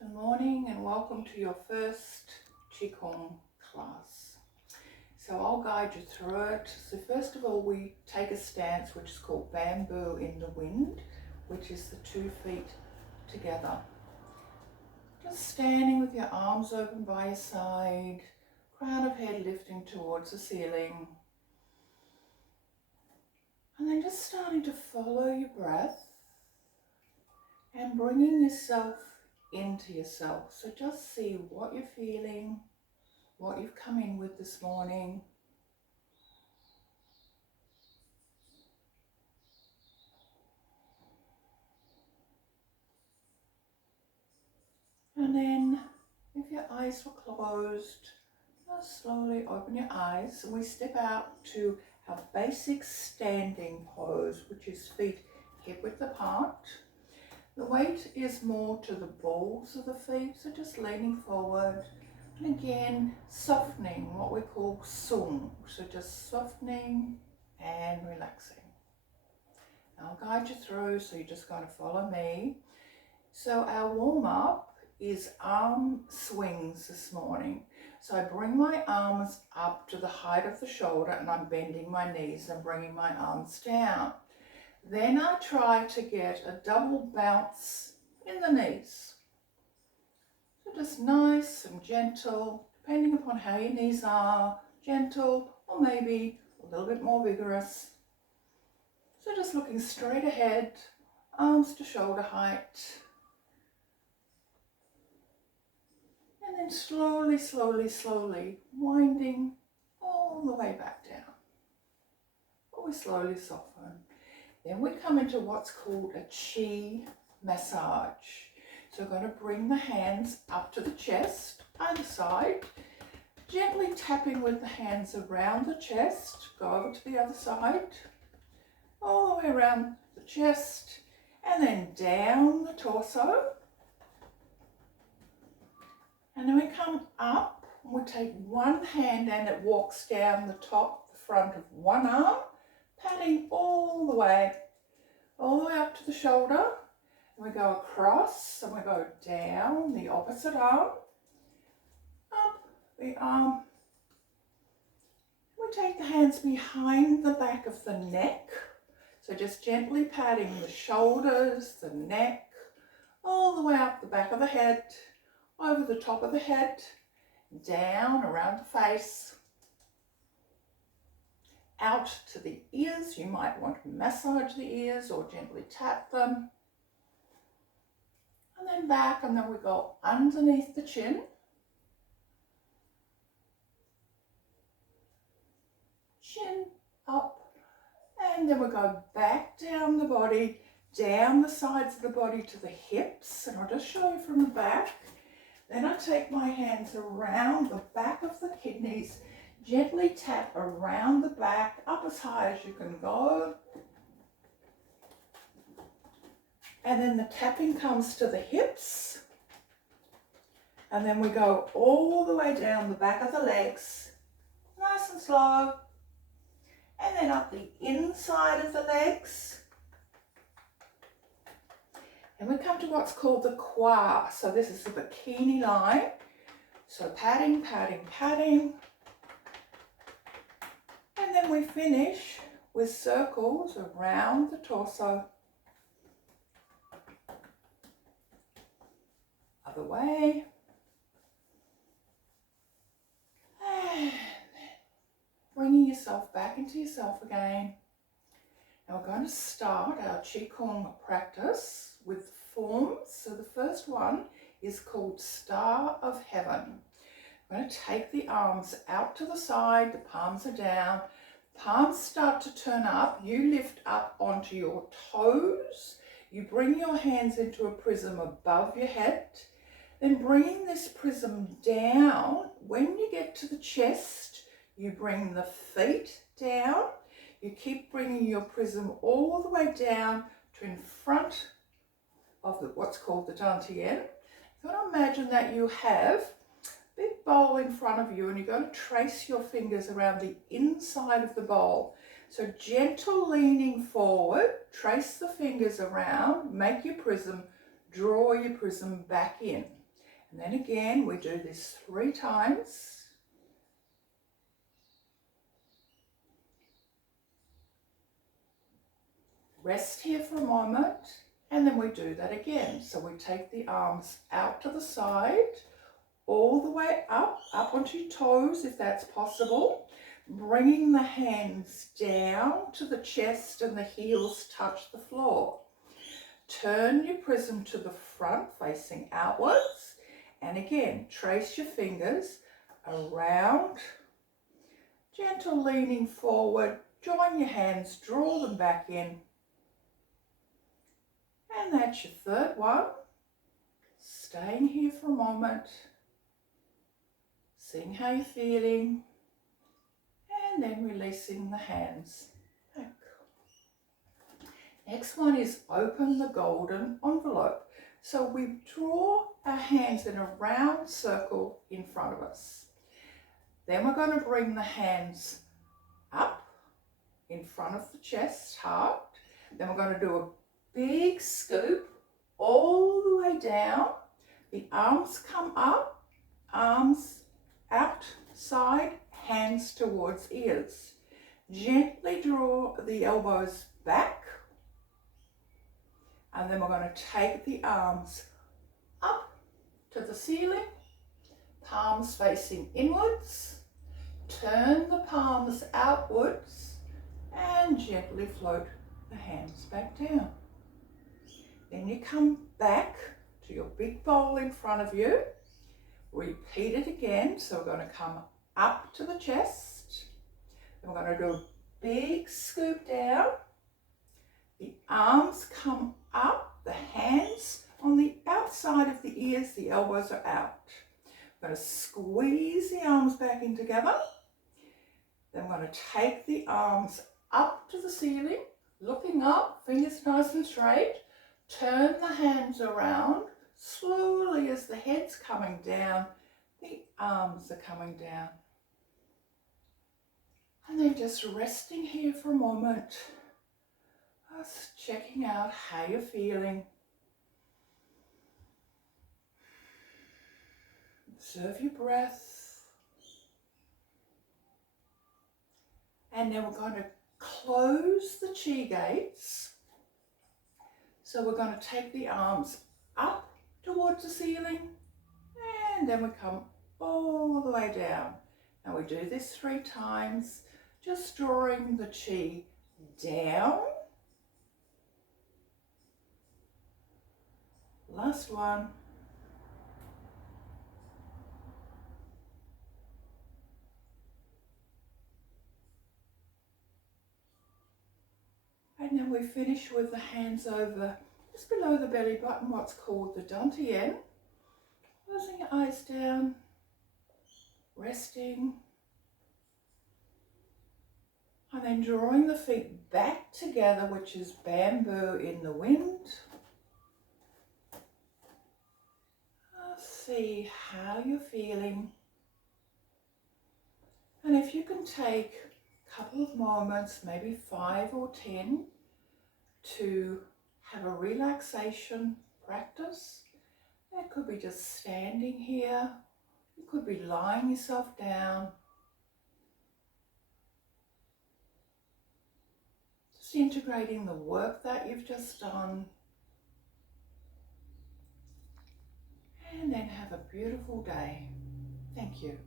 Good morning and welcome to your first Qigong class. So I'll guide you through it. So first of all, we take a stance which is called bamboo in the wind, which is the 2 feet together. Just standing with your arms open by your side, crown of head lifting towards the ceiling. And then just starting to follow your breath and bringing yourself into yourself. So just see what you're feeling, what you've come in with this morning. And then if your eyes were closed, just slowly open your eyes and we step out to our basic standing pose, which is feet hip width apart. The weight is more to the balls of the feet, so just leaning forward. And again, softening, what we call sung. So just softening and relaxing. I'll guide you through, so you're just going to follow me. So our warm-up is arm swings this morning. So I bring my arms up to the height of the shoulder and I'm bending my knees and bringing my arms down. Then I try to get a double bounce in the knees. So just nice and gentle, depending upon how your knees are, gentle or maybe a little bit more vigorous. So just looking straight ahead, arms to shoulder height. And then slowly, slowly, slowly winding all the way back down. But we slowly soften. Then we come into what's called a chi massage. So we're going to bring the hands up to the chest, either side, gently tapping with the hands around the chest. Go over to the other side, all the way around the chest, and then down the torso. And then we come up and we take one hand and it walks down the top, the front of one arm, patting all the way up to the shoulder. And we go across and we go down the opposite arm, up the arm. We take the hands behind the back of the neck. So just gently patting the shoulders, the neck, all the way up the back of the head, over the top of the head, down around the face, out to the ears. You might want to massage the ears or gently tap them. And then back, and then we go underneath the chin. Chin up, and then we go back down the body, down the sides of the body to the hips, and I'll just show you from the back. Then I take my hands around the back of the kidneys, gently tap around the back, up as high as you can go. And then the tapping comes to the hips. And then we go all the way down the back of the legs, nice and slow. And then up the inside of the legs. And we come to what's called the kwa. So this is the bikini line. So patting, patting, patting. And then we finish with circles around the torso. Other way. And then bringing yourself back into yourself again. Now we're going to start our Qigong practice with forms. So the first one is called Star of Heaven. I'm going to take the arms out to the side, the palms are down, palms start to turn up, you lift up onto your toes, you bring your hands into a prism above your head, then bringing this prism down, when you get to the chest, you bring the feet down. You keep bringing your prism all the way down to in front of what's called the dantian. You've got to imagine that you have a big bowl in front of you and you're going to trace your fingers around the inside of the bowl. So gentle leaning forward, trace the fingers around, make your prism, draw your prism back in. And then again, we do this 3 times. Rest here for a moment, and then we do that again. So we take the arms out to the side, all the way up onto your toes if that's possible, bringing the hands down to the chest and the heels touch the floor. Turn your prism to the front facing outwards, and again trace your fingers around, gentle leaning forward, join your hands, draw them back in. And that's your third one. Staying here for a moment, seeing how you're feeling, and then releasing the hands back. Next one is open the golden envelope. So we draw our hands in a round circle in front of us. Then we're going to bring the hands up in front of the chest, heart. Then we're going to do a big scoop all the way down. The arms come up, arms outside, hands towards ears. Gently draw the elbows back, and then we're going to take the arms up to the ceiling, palms facing inwards. Turn the palms outwards and gently float the hands back down. Then you come back to your big bowl in front of you. Repeat it again. So we're going to come up to the chest. Then we're going to do a big scoop down. The arms come up, the hands on the outside of the ears, the elbows are out. We're going to squeeze the arms back in together. Then we're going to take the arms up to the ceiling, looking up, fingers nice and straight. Turn the hands around slowly as the head's coming down, the arms are coming down. And then just resting here for a moment, just checking out how you're feeling. Observe your breath. And then we're going to close the chi gates. So we're going to take the arms up towards the ceiling, and then we come all the way down. And we do this 3 times, just drawing the chi down. Last one. And then we finish with the hands over, just below the belly button, what's called the dantian. Closing your eyes down, resting, and then drawing the feet back together, which is bamboo in the wind. See how you're feeling. And if you can take a couple of moments, maybe 5 or 10, to have a relaxation practice. That could be just standing here. You could be lying yourself down. Just integrating the work that you've just done. And then have a beautiful day. Thank you.